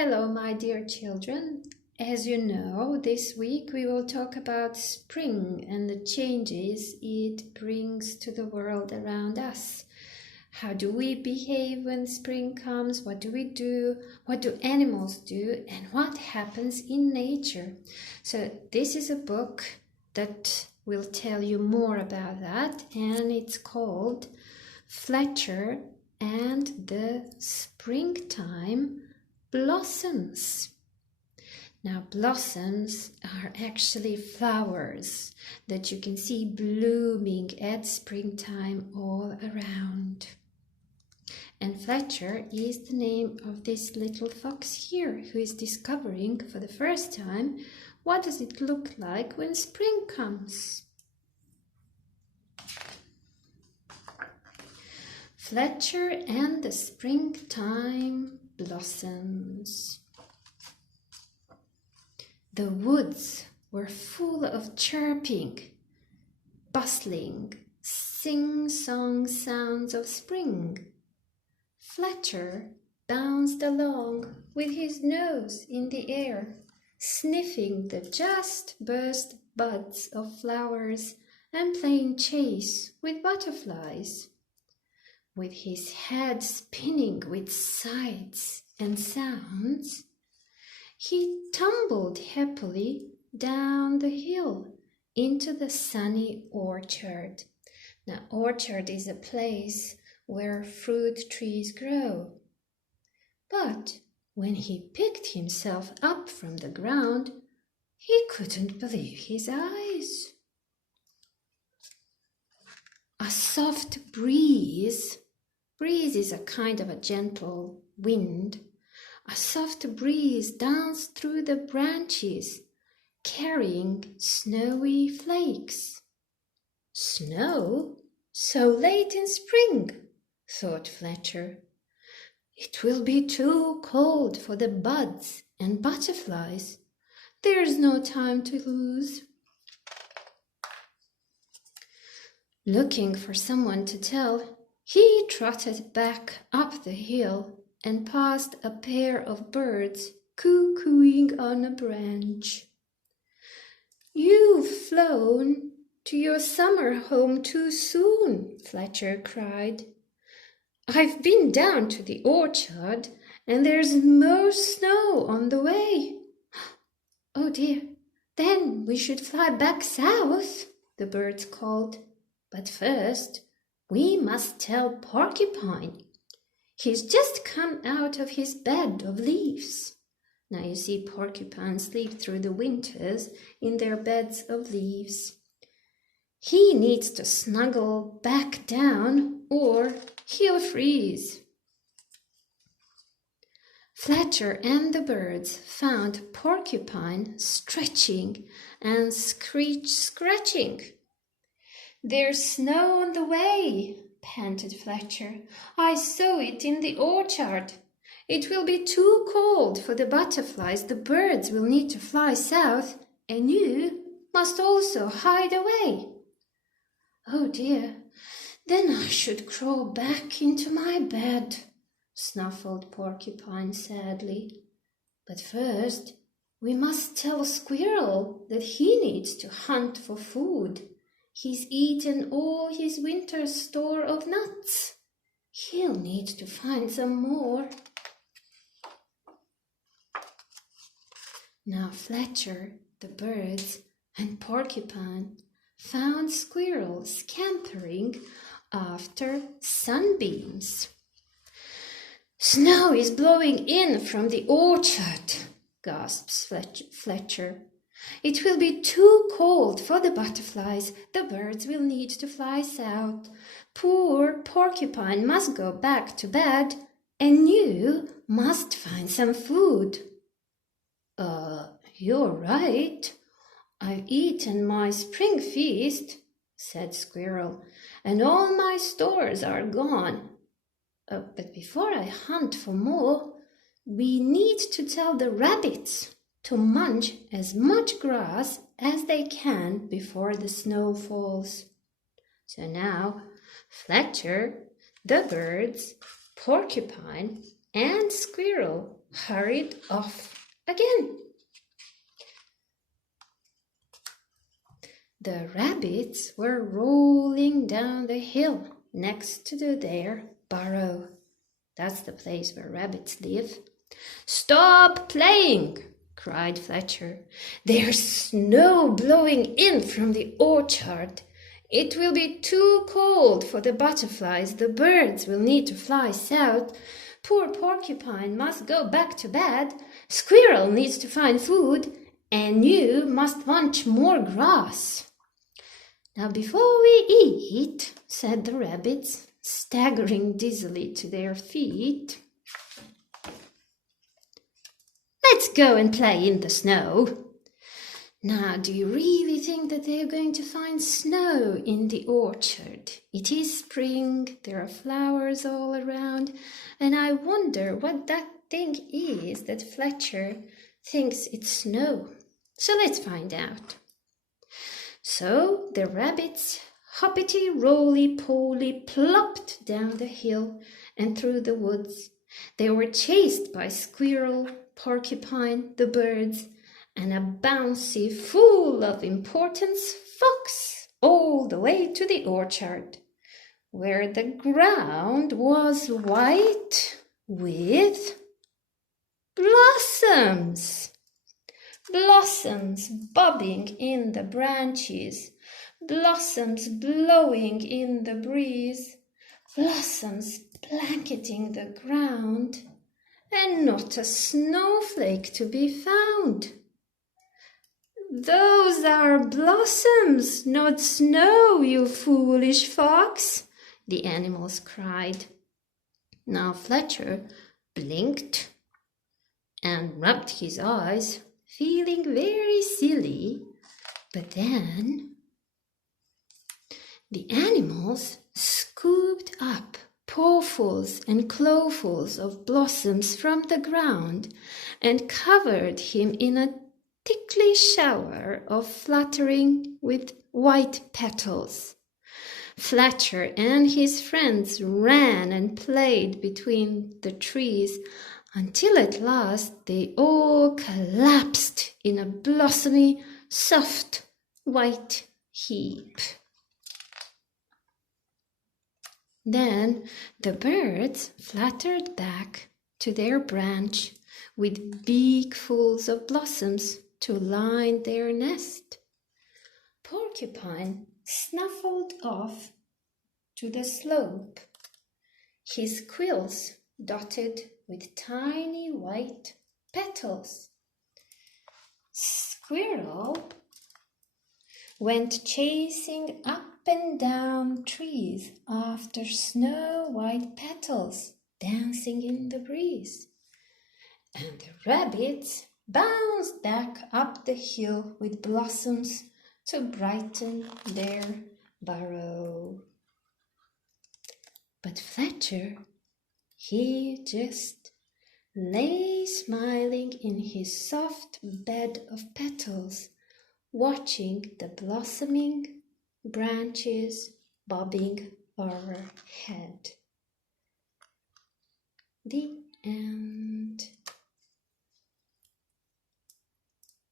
Hello, my dear children. As you know, this week we will talk about spring and the changes it brings to the world around us. How do we behave when spring comes? What do we do? What do animals do? And what happens in nature? So this is a book that will tell you more about that, and it's called Fletcher and the Springtime Blossoms. Now, blossoms are actually flowers that you can see blooming at springtime all around. And Fletcher is the name of this little fox here who is discovering for the first time what does it look like when spring comes. Fletcher and the Springtime Blossoms. The woods were full of chirping, bustling, sing-song sounds of spring. Fletcher bounced along with his nose in the air, sniffing the just burst buds of flowers and playing chase with butterflies. With his head spinning with sights and sounds, he tumbled happily down the hill into the sunny orchard. Now, orchard is a place where fruit trees grow. But when he picked himself up from the ground, he couldn't believe his eyes. A soft breeze is a kind of a gentle wind. A soft breeze danced through the branches, carrying snowy flakes. Snow? So late in spring, thought Fletcher. It will be too cold for the buds and butterflies. There's no time to lose. Looking for someone to tell, he trotted back up the hill and passed a pair of birds cuckooing on a branch. "You've flown to your summer home too soon," Fletcher cried. "I've been down to the orchard and there's more snow on the way." "Oh dear, then we should fly back south," the birds called. "But first, we must tell Porcupine. He's just come out of his bed of leaves." Now you see porcupines sleep through the winters in their beds of leaves. "He needs to snuggle back down or he'll freeze." Fletcher and the birds found Porcupine stretching and scratching. "There's snow on the way," panted Fletcher. "I saw it in the orchard. It will be too cold for the butterflies. The birds will need to fly south, and you must also hide away." "Oh dear, then I should crawl back into my bed," snuffled Porcupine sadly. "But first, we must tell Squirrel that he needs to hunt for food. He's eaten all his winter store of nuts. He'll need to find some more." Now Fletcher, the birds, and Porcupine found Squirrel scampering after sunbeams. "Snow is blowing in from the orchard," gasps Fletcher. "It will be too cold for the butterflies. The birds will need to fly south. Poor Porcupine must go back to bed, and you must find some food." You're right. I've eaten my spring feast," said Squirrel, "and all my stores are gone. But before I hunt for more, we need to tell the rabbits to munch as much grass as they can before the snow falls." So now Fletcher, the birds, Porcupine, and Squirrel hurried off again. The rabbits were rolling down the hill next to their burrow. That's the place where rabbits live. "Stop playing!" cried Fletcher. "There's snow blowing in from the orchard. It will be too cold for the butterflies. The birds will need to fly south. Poor Porcupine must go back to bed. Squirrel needs to find food. And you must munch more grass." "Now before we eat," said the rabbits, staggering dizzily to their feet, "let's go and play in the snow." Now, do you really think that they're going to find snow in the orchard? It is spring, there are flowers all around, and I wonder what that thing is that Fletcher thinks it's snow. So let's find out. So the rabbits, hoppity-roly-poly, plopped down the hill and through the woods. They were chased by Squirrel, Porcupine, the birds, and a bouncy, full of importance fox, all the way to the orchard, where the ground was white with blossoms. Blossoms bobbing in the branches, blossoms blowing in the breeze, blossoms blanketing the ground, and not a snowflake to be found. "Those are blossoms, not snow, you foolish fox," the animals cried. Now Fletcher blinked and rubbed his eyes, feeling very silly, but then the animals scooped up pawfuls and clawfuls of blossoms from the ground and covered him in a tickly shower of fluttering with white petals. Fletcher and his friends ran and played between the trees until at last they all collapsed in a blossomy, soft, white heap. Then the birds fluttered back to their branch with beakfuls of blossoms to line their nest. Porcupine snuffled off to the slope, his quills dotted with tiny white petals. Squirrel went chasing up and down trees after snow-white petals dancing in the breeze. And the rabbits bounced back up the hill with blossoms to brighten their burrow. But Fletcher, he just lay smiling in his soft bed of petals, watching the blossoming branches bobbing overhead. The end.